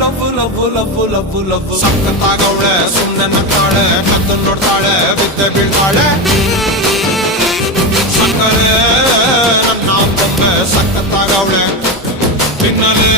love love love love love ಸಕ್ಕತ್ತಾಗವಳೆ ಸುಮ್ನೆ ನಗ್ತಾಳೆ ಕದ್ದು ನೋಡ್ತಾಳೆ ಬಿದ್ದೆ ಬೀಳ್ತಾಳೆ ಸಕ್ಕರೆ ನನ್ನ ಬೊಮ್ಮೆ ಸಕ್ಕತ್ತಾಗವಳೆ ತಿನ್ನಲೇ